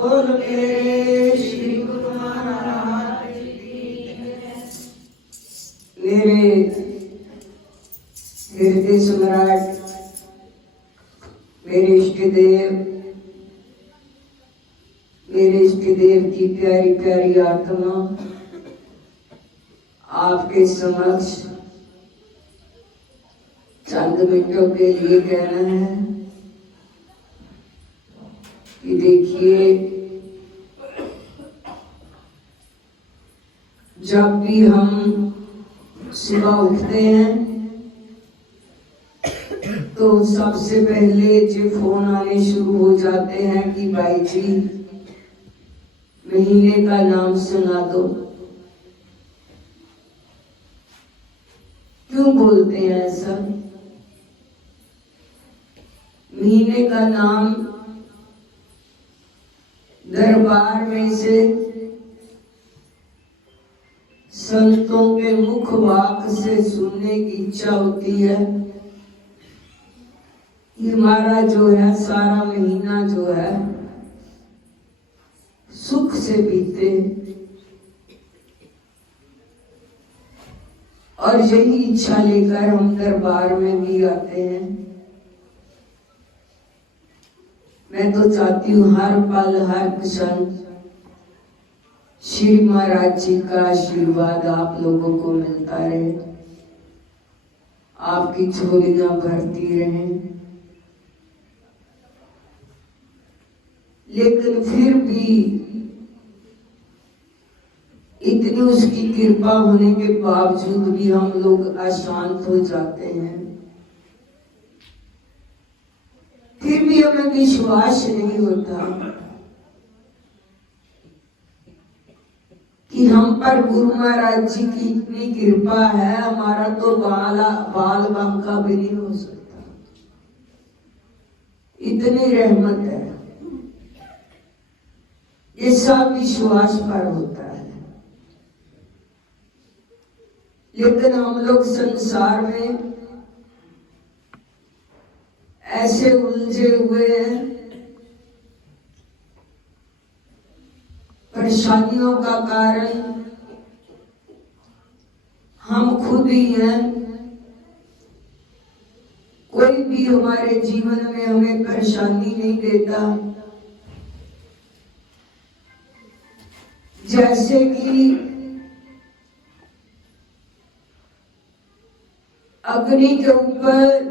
बोल मेरे श्री गुरु महाराज की। मेरे हृदय सम्राट, मेरे इष्ट देव की प्यारी प्यारी आत्मा आपके समक्ष चंद मिनटों के लिए कहना है कि देखिए, जब भी हम सुबह उठते हैं तो सबसे पहले जो फोन आने शुरू हो जाते हैं कि भाई जी महीने का नाम सुना दो। क्यों बोलते हैं ऐसा? महीने का नाम दरबार में से संतों के मुख वाक से सुनने की इच्छा होती है कि हमारा जो है सारा महीना जो है सुख से बीते, और यही इच्छा लेकर हम दरबार में भी आते हैं। मैं तो चाहती हूँ हर पल हर क्षण श्री महाराज जी का आशीर्वाद आप लोगों को मिलता रहे, आपकी झोलियां भरती रहें। लेकिन फिर भी इतनी उसकी कृपा होने के बावजूद भी हम लोग अशांत हो जाते हैं। फिर भी हमें विश्वास नहीं होता कि हम पर गुरु महाराज जी की इतनी कृपा है, हमारा तो बाल बांका भी नहीं हो सकता, इतनी रहमत है। ये सब विश्वास पर होता है। लेकिन हम लोग संसार में ऐसे उलझे हुए हैं, परेशानियों का कारण हम खुद ही हैं। कोई भी हमारे जीवन में हमें परेशानी नहीं देता। जैसे कि अग्नि के ऊपर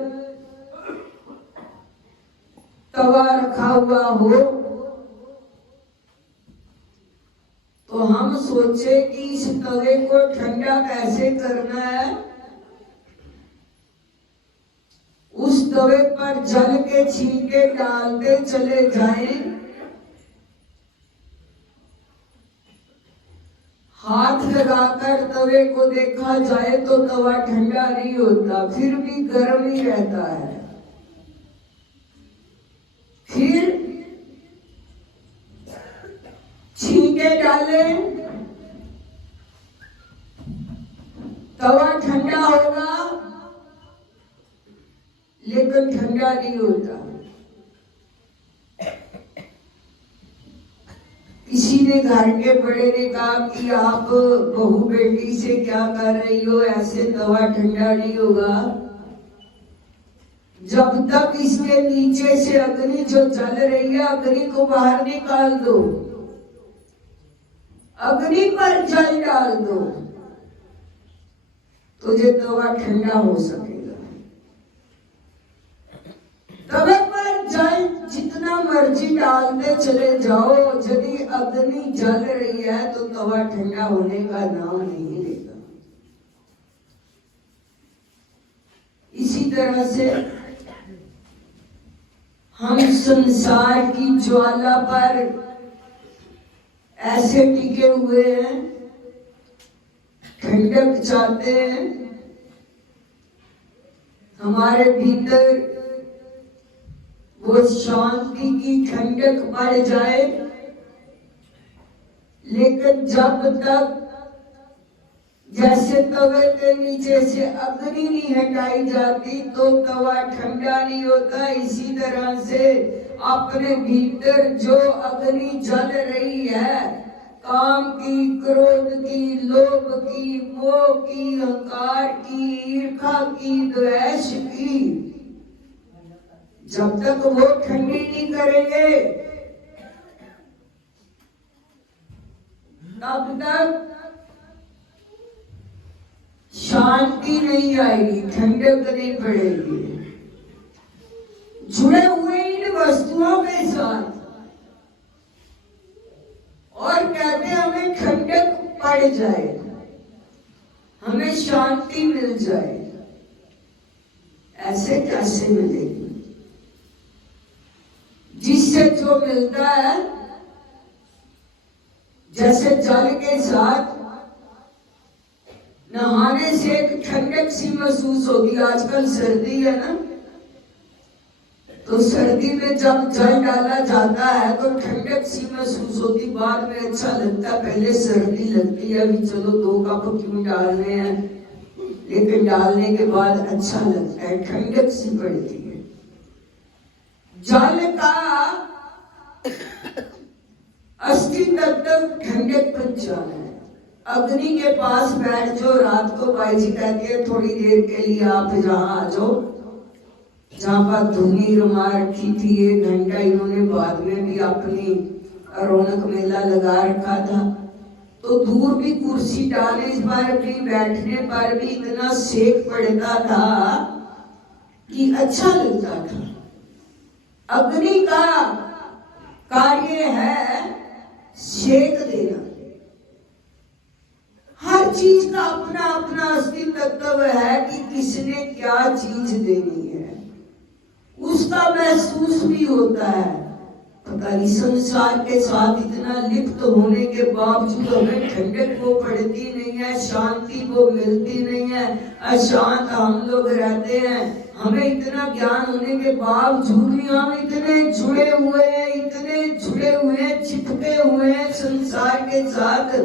तवा रखा हुआ हो तो हम सोचे कि इस तवे को ठंडा कैसे करना है। उस तवे पर जल के छींटे डालते चले जाएं, हाथ लगाकर तवे को देखा जाए तो तवा ठंडा नहीं होता, फिर भी गर्म ही रहता है। फिर छींटे डाले, तवा ठंडा होगा लेकिन ठंडा नहीं होता। किसी ने घर के बड़े ने कहा कि आप बहू बेटी से क्या कर रही हो, ऐसे तवा ठंडा नहीं होगा। जब तक इसके नीचे से अग्नि जो जल रही है, अग्नि को बाहर निकाल दो, अग्नि पर जल डाल दो, तो ये तवा ठंडा हो सकेगा। तवे पर जल जितना मर्जी डालते चले जाओ, यदि अग्नि जल रही है तो तवा ठंडा होने का नाम नहीं लेगा। इसी तरह से हम संसार की ज्वाला पर ऐसे टिके हुए हैं, ठंडक चाहते हैं, हमारे भीतर वो शांति की ठंडक बढ़ जाए। लेकिन जब तक जैसे तवे के नीचे से अग्नि नहीं हटाई जाती तो तवा ठंडा नहीं होता। इसी तरह से अपने भीतर जो अग्नि जल रही है, काम की, क्रोध की, लोभ की, मोह की, अहंकार की, ईर्ष्या की, द्वेष की, जब तक वो ठंडी नहीं करेंगे तब तक शांति नहीं आएगी, ठंडक नहीं पड़ेगी। जुड़े हुए इन वस्तुओं के साथ और कहते हमें ठंडक पड़ जाए, हमें शांति मिल जाए, ऐसे कैसे मिलेगी? जिससे जो मिलता है, जैसे जल के साथ नहाने से एक ठंडक सी महसूस होती है। आजकल सर्दी है ना, तो सर्दी में जब जल डाला जाता है तो ठंडक सी महसूस होती, बाद में अच्छा लगता है। पहले सर्दी लगती है, अभी चलो 2 कप क्यों डालने हैं, लेकिन डालने के बाद अच्छा लगता है, ठंडक सी पड़ती है। जल का अस्थि तत्व ठंडक पहुंचाना है। अग्नि के पास बैठ जाओ, रात को बाई जी कहती है थोड़ी देर के लिए आप जहाँ आ जाओ, जहाँ पर धुनी रमा रखी थी, 1 घंटा इन्होंने बाद में भी अपनी रौनक मेला लगा रखा था, तो दूर भी कुर्सी डालने पर भी, बैठने पर भी इतना सेक पड़ता था कि अच्छा लगता था। अग्नि का कार्य है सेक देना। हर चीज का अपना अपना अस्तित्व है कि किसने क्या चीज देनी है, उसका महसूस भी होता है। पता नहीं संसार के साथ इतना लिप्त होने के बावजूद हमें ठंडक वो पड़ती नहीं है, शांति वो मिलती नहीं है, अशांत हम लोग रहते हैं। हमें इतना ज्ञान होने के बावजूद भी हम इतने जुड़े हुए हैं, इतने जुड़े हुए हैं, चिपके हुए हैं संसार के साथ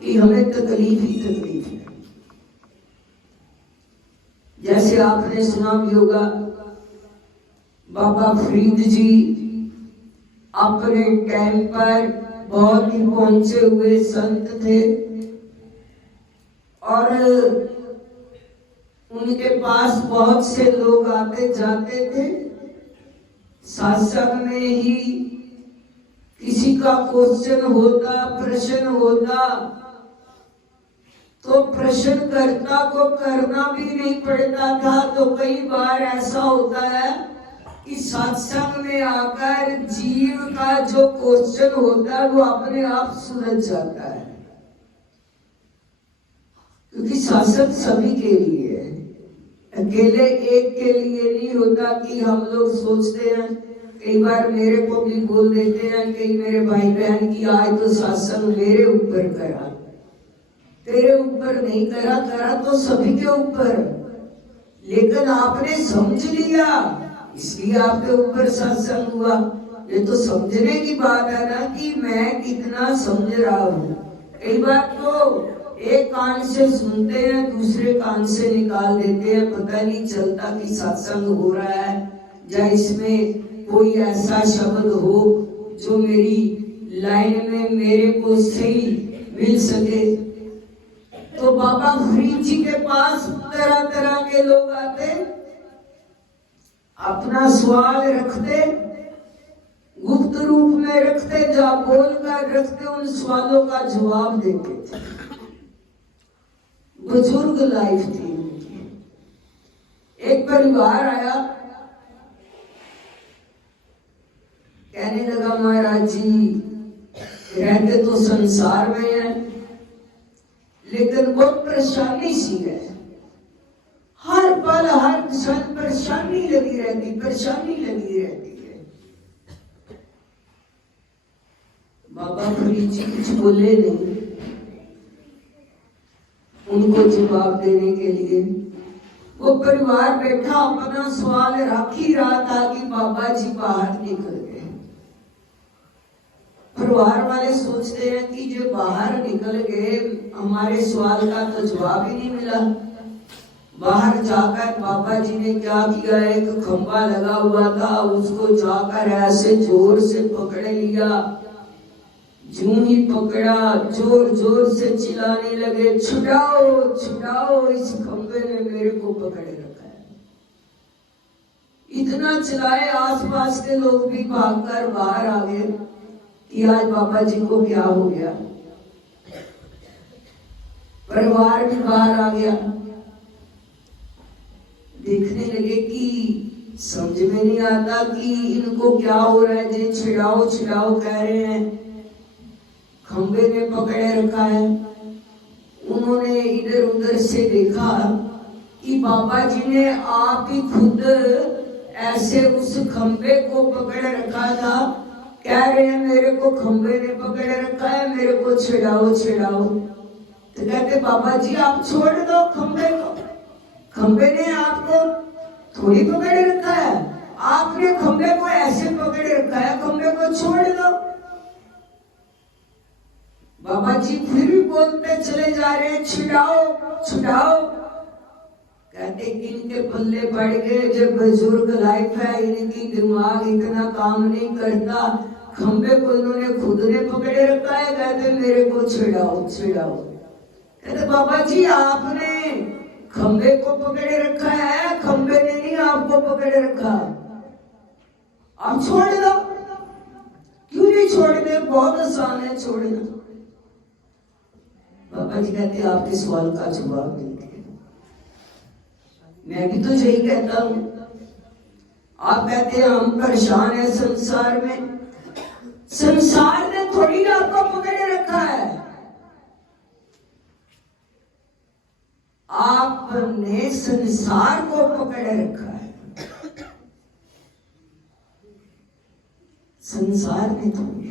कि हमें तकलीफ ही तकलीफ है। जैसे आपने सुना भी होगा, बाबा फरीद जी अपने टाइम पर बहुत ही पहुंचे हुए संत थे और उनके पास बहुत से लोग आते जाते थे। सत्संग में ही किसी का क्वेश्चन होता, प्रश्न होता, तो प्रश्नकर्ता को करना भी नहीं पड़ता था। तो कई बार ऐसा होता है कि सत्संग में आकर जीव का जो क्वेश्चन होता है वो अपने आप सुलझ जाता है, क्योंकि सत्संग सभी के लिए है, अकेले एक के लिए नहीं होता। कि हम लोग सोचते हैं, कई बार मेरे को भी बोल देते हैं कई मेरे भाई बहन की आज तो सत्संग मेरे ऊपर करा, तेरे ऊपर नहीं करा, करा तो सभी के ऊपर, लेकिन आपने समझ लिया इसलिए आपके ऊपर सत्संग हुआ। ये तो समझने की बात है ना कि मैं कितना समझ रहा हूँ। कई बार तो एक कान से सुनते हैं, दूसरे कान से निकाल देते हैं, पता नहीं चलता कि सत्संग हो रहा है या इसमें कोई ऐसा शब्द हो जो मेरी लाइन में मेरे को सही मिल सके। तो बाबा फरीद जी के पास तरह तरह के लोग आते, अपना सवाल रखते, गुप्त रूप में रखते, जा बोल कर रखते, उन सवालों का जवाब देते थे। बुजुर्ग लाइफ थी उनकी। एक परिवार आया, कहने लगा महाराज जी रहते तो संसार में है लेकिन बहुत परेशानी सी है, हर पल हर क्षण परेशानी लगी रहती, परेशानी लगी रहती है। बाबा फरीद जी कुछ बोले नहीं, उनको जवाब देने के लिए वो परिवार बैठा अपना सवाल रख ही रहा था कि बाबा जी बाहर निकल गए। परिवार वाले सोचते हैं कि जो बाहर निकल गए, हमारे सवाल का तो जवाब ही नहीं मिला। बाहर जाकर बाबा जी ने क्या किया, एक खंभा लगा हुआ था, उसको जाकर ऐसे जोर से पकड़ लिया। जूं ही पकड़ा, जोर जोर से चिल्लाने लगे, छुड़ाओ छुड़ाओ, इस खंभे ने मेरे को पकड़े रखा है। इतना चिल्लाए, आसपास के लोग भी भागकर बाहर आ गए कि आज बाबा जी को क्या हो गया। परिवार भी बाहर आ गया, देखने लगे कि समझ में नहीं आता कि इनको क्या हो रहा है। जी छिड़ाओ छिड़ाओ कह रहे हैं, खंबे ने पकड़े रखा है। उन्होंने इधर उधर से देखा कि बाबा जी ने आप ही खुद ऐसे उस खंबे को पकड़े रखा था। कह रहे हैं मेरे को खंबे ने पकड़े रखा है, मेरे को छिड़ाओ छिड़ाओ। तो कहते बाबा जी आप छोड़ दो खंबे को, खंबे ने आपको थोड़ी पकड़े रखा है, आपने खंबे को ऐसे पकड़े रखा है, खंबे को छोड़ दो। बाबा जी फिर भी बोलते चले जा रहे हैं, छुड़ाओ छुड़ाओ। कहते कि इनके पल्ले पड़ गए, जब बुजुर्ग लाइफ है, इनकी दिमाग इतना काम नहीं करता। खंबे को इन्होंने खुद ने पकड़े रखा है, कहते मेरे को छिड़ाओ छिड़ाओ। कहते बाबा जी आपने खंबे को पकड़े रखा है, खंबे ने नहीं आपको पकड़े रखा, आप छोड़ दो। क्यों नहीं छोड़ते, बहुत आसान है छोड़ना। बाबा जी कहते आपके सवाल का जवाब मिल गया। मैं भी तो यही कहता हूं। आप कहते हैं हम परेशान हैं संसार में, संसार ने थोड़ी ना आपको पकड़े रखा है, आपने संसार को पकड़े रखा है। संसार ने थोड़ी।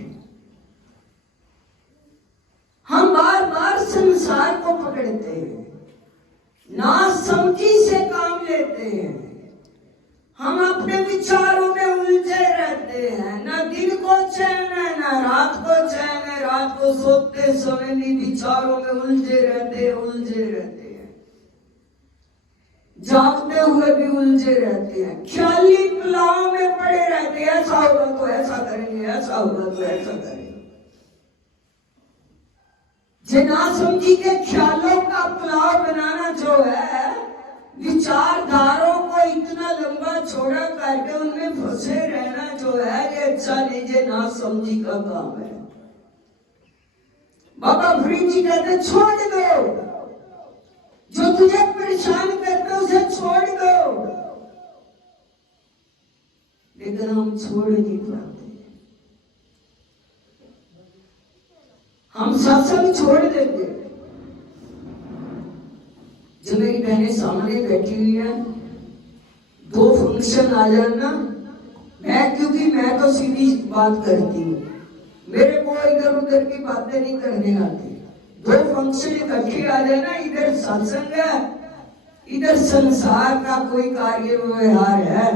हम बार बार संसार को पकड़ते हैं, ना समझी से काम लेते हैं। हम अपने विचारों में उलझे रहते हैं, ना दिन को चैन है ना रात को चैन है। रात को सोते समय भी विचारों में उलझे रहते हैं, जागते हुए भी उलझे रहते हैं, ख्याली पुलाव में पड़े रहते हैं। ऐसा होगा तो ऐसा करेंगे, ऐसा होगा तो ऐसा करेंगे। ना समझी के ख्यालों का पुलाव बनाना जो है, विचारधारों को इतना लंबा छोड़ा करके उनमें फंसे रहना जो है, ये अच्छा नहीं, ये ना समझी का काम है। बाबा फरीद जी कहते छोड़ दो, जो तुझे परेशान करता उसे छोड़ दो। लेकिन हम छोड़ नहीं पाते। हम सत्संग छोड़ देते। जो मेरी बहनें सामने बैठी हुई हैं, 2 फंक्शन आ जाना, क्योंकि मैं तो सीधी बात करती हूँ, मेरे को इधर उधर की बातें नहीं करने आती। 2 फंक्शन इकट्ठे आ जाना, इधर सत्संग है, इधर संसार का कोई कार्य व्यवहार है,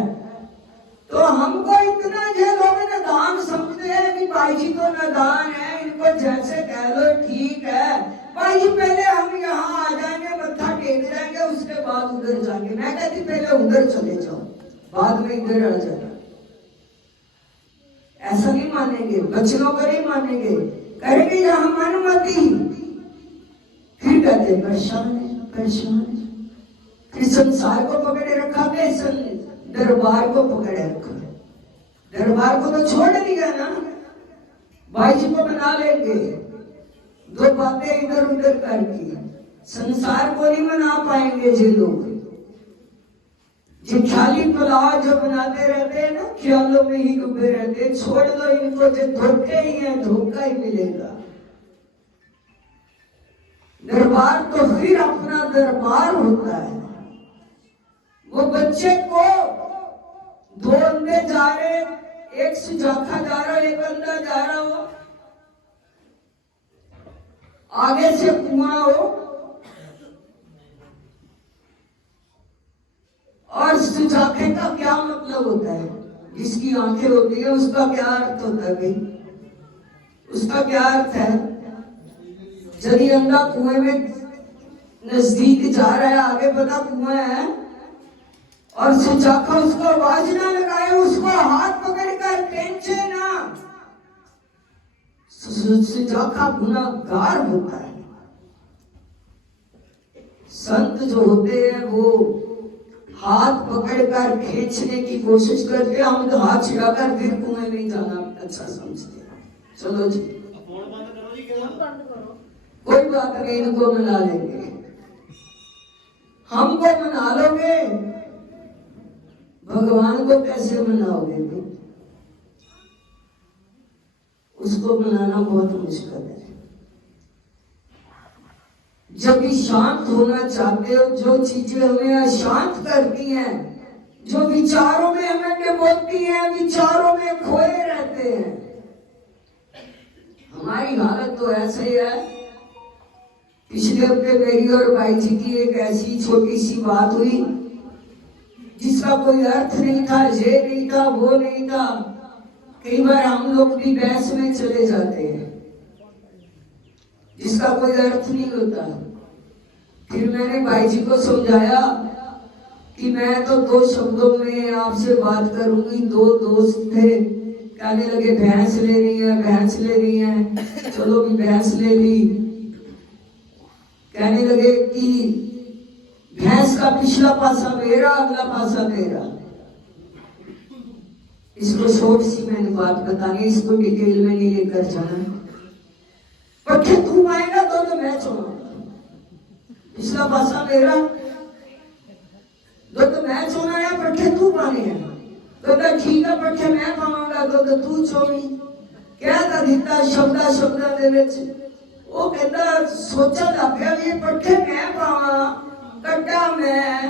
तो हमको इतना जो लोग नादान समझते हैं कि भाई जी तो नादान है, इनको जैसे कह लो ठीक है। भाई जी पहले हम यहाँ आ जाएंगे, मत्था टेक जाएंगे, उसके बाद उधर जाएंगे। मैं कहती पहले उधर चले जाओ, बाद में इधर आ जाना। ऐसा नहीं मानेंगे, बच्चों को नहीं मानेंगे, कहेंगे यहाँ अनुमति। फिर कहते परेशान है, परेशान है। फिर संसार को पकड़े रखा गया, दरबार को पकड़े रखा है। दरबार को तो छोड़ दिया ना, भाई जी को बना लेंगे, 2 बातें इधर उधर करके। संसार को नहीं बना पाएंगे जो लोग, जो ख्याली पुलाव जो बनाते रहते हैं ना, ख्यालों में ही डूबे रहते हैं। छोड़ दो इनको, जो धोखे ही है, धोखा ही मिलेगा। दरबार तो फिर अपना दरबार होता है। वो बच्चे को 2 अंधे जा रहे, एक सुजाखा जा रहा, एक अंधा जा रहा हो, आगे से कुआं हो और सुजाखे का क्या मतलब होता है? जिसकी आंखें होती है उसका क्या अर्थ होता है भाई? उसका क्या अर्थ है? यदि अंधा कुएं में नजदीक जा रहा है, आगे पता कुआं है, और सुजाखा उसको आवाज ना लगाए, उसको हाथ पकड़कर खींचे ना। सुजाखा गुनाहगार होता है। संत जो होते हैं वो हाथ पकड़कर खींचने की कोशिश करते हैं। हम तो हाथ छिड़ाकर फिर कुएं में जाना अच्छा समझते हैं। चलो जी, कोई बात नहीं, इनको मना लेंगे। हमको मना लोगे, भगवान को कैसे मनाओगे? उसको मनाना बहुत मुश्किल है। जब भी शांत होना चाहते हो, जो चीजें हमें अशांत करती हैं, जो विचारों में हमें डुबोती हैं, विचारों में खोए रहते हैं, हमारी हालत तो ऐसे ही है। पिछले हफ्ते मेरी और भाई जी की एक ऐसी छोटी सी बात हुई जिसका कोई अर्थ नहीं था, ये नहीं था, वो नहीं था। कई बार हम लोग भी बहस में चले जाते हैं जिसका कोई अर्थ नहीं होता। फिर मैंने भाई जी को समझाया कि मैं तो 2 शब्दों में आपसे बात करूंगी। 2 दोस्त थे, कहने लगे भैंस ले रही है, भैंस ले रही है। चलो भी भैंस ले ली। कहने लगे कि भैंस का पिछला पासा मेरा, अगला पासा तेरा। इसको शॉर्ट सी मैंने बात बतानी, इसको डिटेल में नहीं लेकर जाना। पट्टे तू आएगा तो मैं चुनाऊंगा, पिछला पासा मेरा, तो मैं चुना है, पट्टे तू पाने हैं। तो ठीक है, पट्टे मैं पाऊंगा, तो तू चोनी। क्या था दिता शब्दा दे विच वो कहता सोचा लग्या भी पट्टे मैं पावा, कट्टा मैं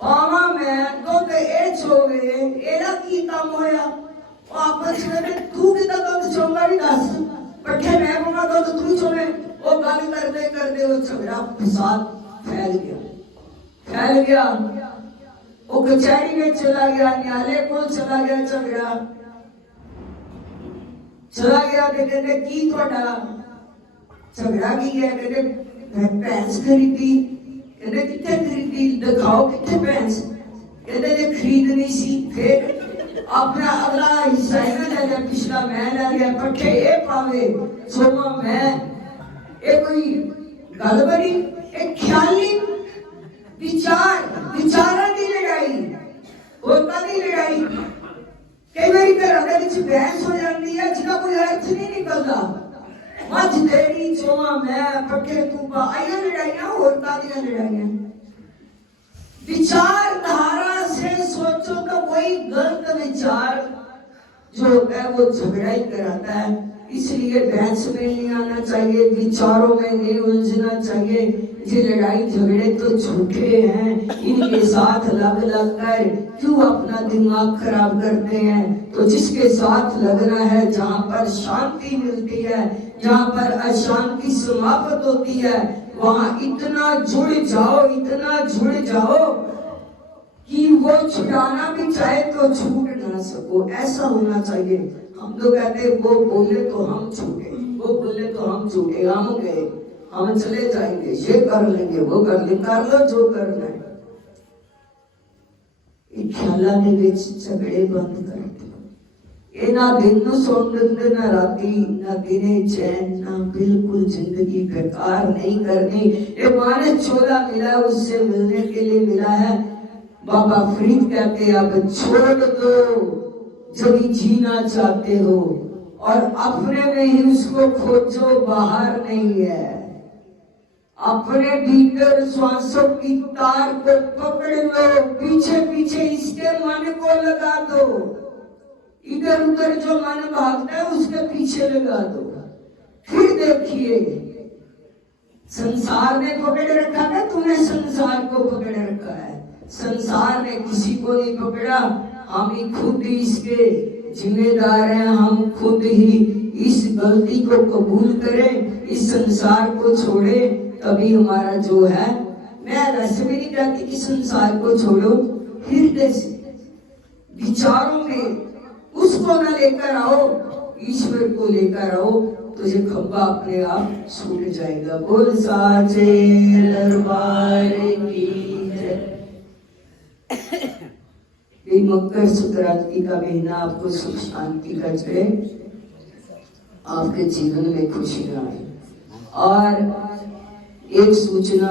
पावा, मैं दुध ए चोवे, एदा की काम होया? आपस में तू किदा दुध चोगा भी दस, पट्टे मैं पावा दुध तू चोवे। वो गल करते करते वो झगड़ा फसाद फैल गया। वो कचहरी में चला गया, न्यायालय को चला गया, झगड़ा चला गया। कहते की थोड़ा झगड़ा की है? कहते भैंस खरीदी। कहते कितने खरीदी? दिखाओ कितने भैंस। कहते ये खरीदनी सी। फिर अपना अगला हिस्सा है ले लिया, पिछला मैं ले लिया, पट्टे ये पावे, सोमा मैं। ये कोई गल बनी? एक ख्याली विचारा की लड़ाई, होता की लड़ाई। कई बार घर के बहस हो जाती है जिसका कोई अर्थ नहीं निकलता। मज तेरी चोवा मैं, पट्टे तू पा, आइया लड़ाइयां, होता दी लड़ाइयां। विचारधारा से सोचो तो कोई गलत विचार जो होता है वो झगड़ा ही कराता है। इसलिए बहस में नहीं आना चाहिए, विचारों में नहीं उलझना चाहिए। ये लड़ाई झगड़े तो झूठे हैं, इनके साथ लग कर क्यों अपना दिमाग खराब करते हैं? तो जिसके साथ लगना है, जहाँ पर शांति मिलती है, जहाँ पर अशांति समाप्त होती है, वहाँ इतना जुड़ जाओ कि वो छुड़ाना भी चाहे तो छूट ना सको। ऐसा होना चाहिए। हम तो कहते वो बोले तो हम छूटे, वो बोले तो हम छूटे, हम गए, हम चले जाएंगे, ये कर लेंगे, वो कर लेंगे, कर लो जो करना है। ख्याला ने विच झगड़े बंद कर दिए। ये ना दिन सुन देंगे, ना राती, ना दिने चैन, ना बिल्कुल जिंदगी बेकार नहीं करनी। ये माने चोला मिला, उससे मिलने के लिए मिला है। बाबा फरीद कहते अब छोड़ दो जब जीना चाहते हो, और अपने में ही उसको खोजो, बाहर नहीं है। अपने भीतर श्वासों की तार को पकड़ लो, पीछे पीछे इसके मन को लगा दो। इधर उधर जो मन भागता है उसके पीछे लगा दो। फिर देखिए, संसार ने पकड़ रखा है, तूने संसार को पकड़ रखा है। संसार ने किसी को नहीं पकड़ा, हम ही खुद ही इसके जिम्मेदार हैं। हम खुद ही इस गलती को कबूल करें, इस संसार को छोड़े, तभी हमारा जो है, मैं वैसे भी नहीं कहती कि संसार को छोड़ो, हृदय से विचारों में उसको न लेकर आओ। ईश्वर को लेकर आओ, तुझे खंबा अपने आप छूट जाएगा। बोल साचे दरबार की जय। ये मकर संक्रांति का महीना आपको सुख शांति का जय, आपके जीवन में खुशियां आए। और एक सूचना